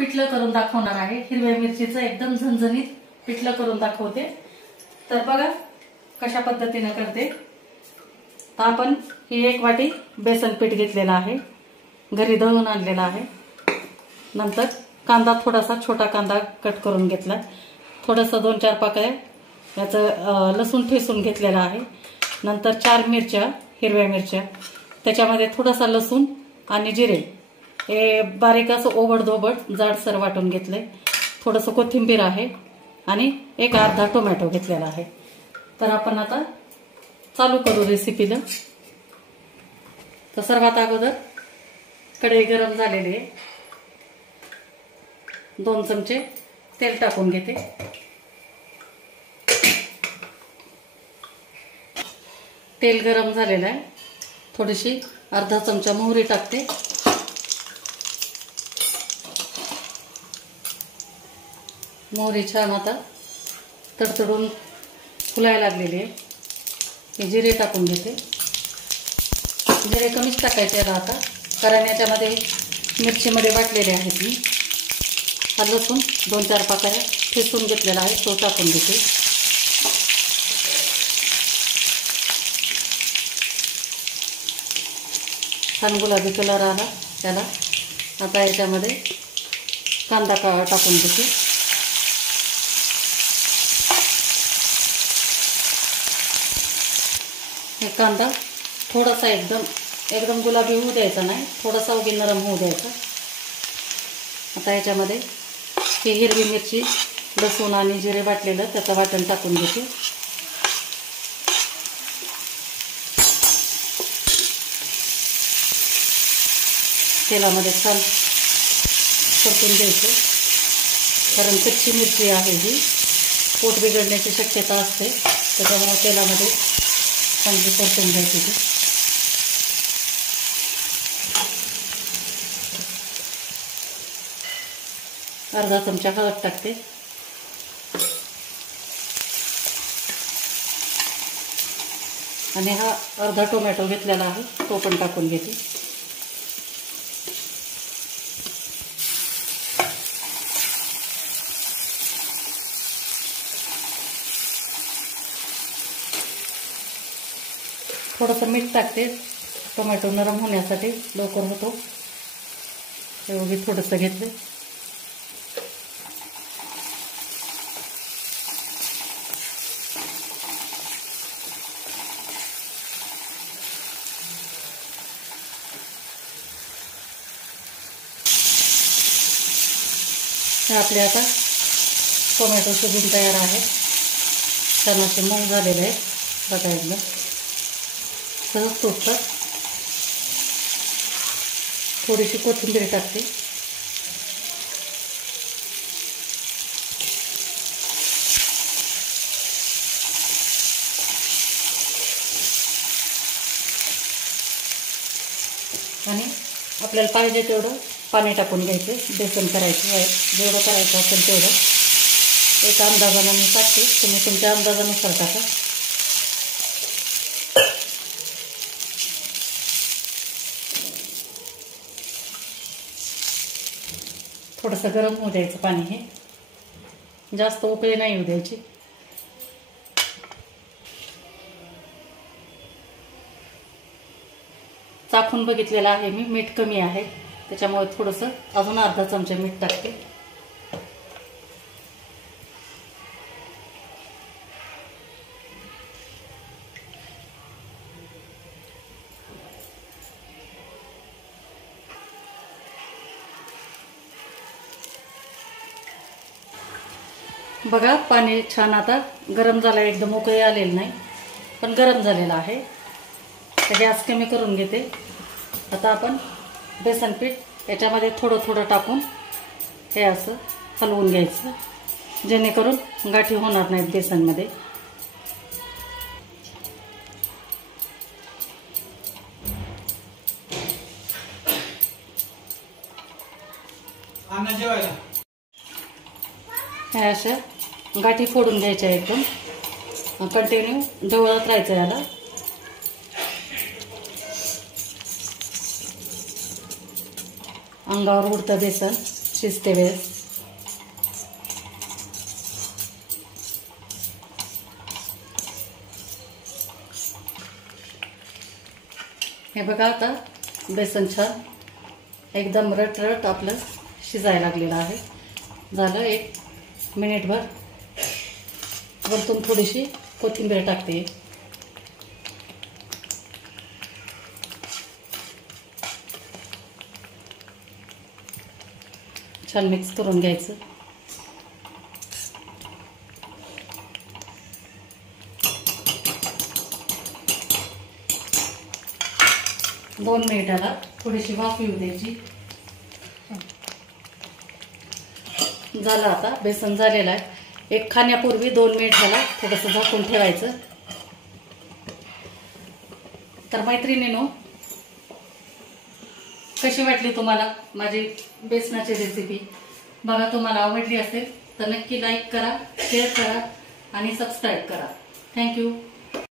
पिठलं करून दाखवणार आहे। हिरव्या मिरचीचं एकदम झणझणीत पिठलं करून दाखवते। तर बघा कशा पद्धतीने करते। तर आपण ही 1 वाटी बेसन पीठ घेतलेलं आहे, घरी दळून आणलेला आहे। नंतर कांदा, थोडासा छोटा कांदा कट करून घेतला, थोडासा 2-4 पाकळ्या याचं लसूण ठेचून घेतलेला आहे। नंतर 4 मिरच्या, हिरव्या मिरच्या, त्याच्यामध्ये थोडासा लसूण आणि जिरे हे बारीक असं ओबडधोबड जाडसर वाटून घेतले। थोडंसं कोथिंबीर आहे आणि एक अर्धा टोमॅटो घेतलेला आहे। तर आपण आता चालू करू रेसिपीला। तर सर्वात अगोदर कढई गरम झालेली आहे, 2 चमचे तेल टाकून घेते। तेल गरम झालेलं आहे, थोडीशी अर्धा चमचा मोहरी टाकते। मोहरी छान आता तडतडून फुलायला लागलेली आहे। हे जिरे टाकून घेते। जिरे कमीच टाकायचे आता, कारण याच्यामध्ये मिरचीमध्ये वाटलेले आहेत मी। हा लसूण 2-4 पाकळ्या ठेचून घेतलेला आहे, तो टाकून घेते। छान गुलाबी कलर आला त्याला। आता याच्यामध्ये कांदा टाकून घेते। हे कांदा थोडासा एकदम गुलाबी होऊ द्यायचा नाही, थोडासा उगी नरम होऊ द्यायचा। आता याच्यामध्ये ही हिरवी मिरची, लसूण आणि जिरे वाटलेलं त्याचं वाटण टाकून घेते। तेलामध्ये छान परतून घ्यायचं, कारण कच्ची मिरची आहे ही, पोट बिघडण्याची शक्यता असते, त्याच्यामुळे तेलामध्ये चांगली परतून घ्यायची ती। अर्धा चमचा हळद टाकते आणि हा अर्धा टोमॅटो घेतलेला आहे, तो पण टाकून घेते। थोडंसं मीठ टाकते, टोमॅटो नरम होण्यासाठी लवकर होतो, एवढी थोडंसं घेतले। आपले आता टोमॅटो शिजून तयार आहे, छान असे मऊ झालेले आहेत बघा, एकदम सहज तुटतात। थोडीशी कोथिंबीर टाकते। आणि आपल्याला पाहिजे तेवढं पाणी टाकून घ्यायचं, बेसन करायचं, जेवढं करायचं असेल तेवढं। एक अंदाजाने मी टाकते, तुम्ही तुमच्या अंदाजानुसार टाका। थोडंसं गरम होऊ द्यायचं पाणी, हे जास्त उकळी नाही येऊ द्यायची। चाखून बघितलेलं आहे मी, मीठ कमी आहे, त्याच्यामुळे थोडंसं अजून अर्धा चमचा मीठ टाकते। बघा पाणी छान आता गरम झालं, एकदम उकळी आलेली नाही, पण गरम झालेलं आहे। तर गॅस कमी करून घेते। आता आपण बेसन पीठ याच्यामध्ये थोडं थोडं टाकून हे असं हलवून घ्यायचं, जेणेकरून गाठी होणार नाहीत बेसनमध्ये। हे अशा गाठी फोडून घ्यायच्या, एकदम कंटिन्यू ढवळत राहायचं याला। अंगावर उडतं बेसन, शिजते वेळेस. हे बघा आता बेसन छान एकदम रट आपलं शिजायला लागलेलं आहे. झालं 1 मिनिटभर. वरतून थोडीशी कोथिंबीर टाकते. छान मिक्स करून घ्यायचं. दोन मिनिटाला थोडीशी वाफ येऊ द्यायची. झालं आता बेसन झालेलं आहे. एक खाण्यापूर्वी 2 मिनिटाला थोडंसं झाकून ठेवायचं. तर मैत्रिणींनो, कशी वाटली तुम्हाला माझी बेसनाची रेसिपी? बघा, तुम्हाला आवडली असेल तर नक्की लाईक करा, शेअर करा आणि सबस्क्राईब करा. थँक्यू.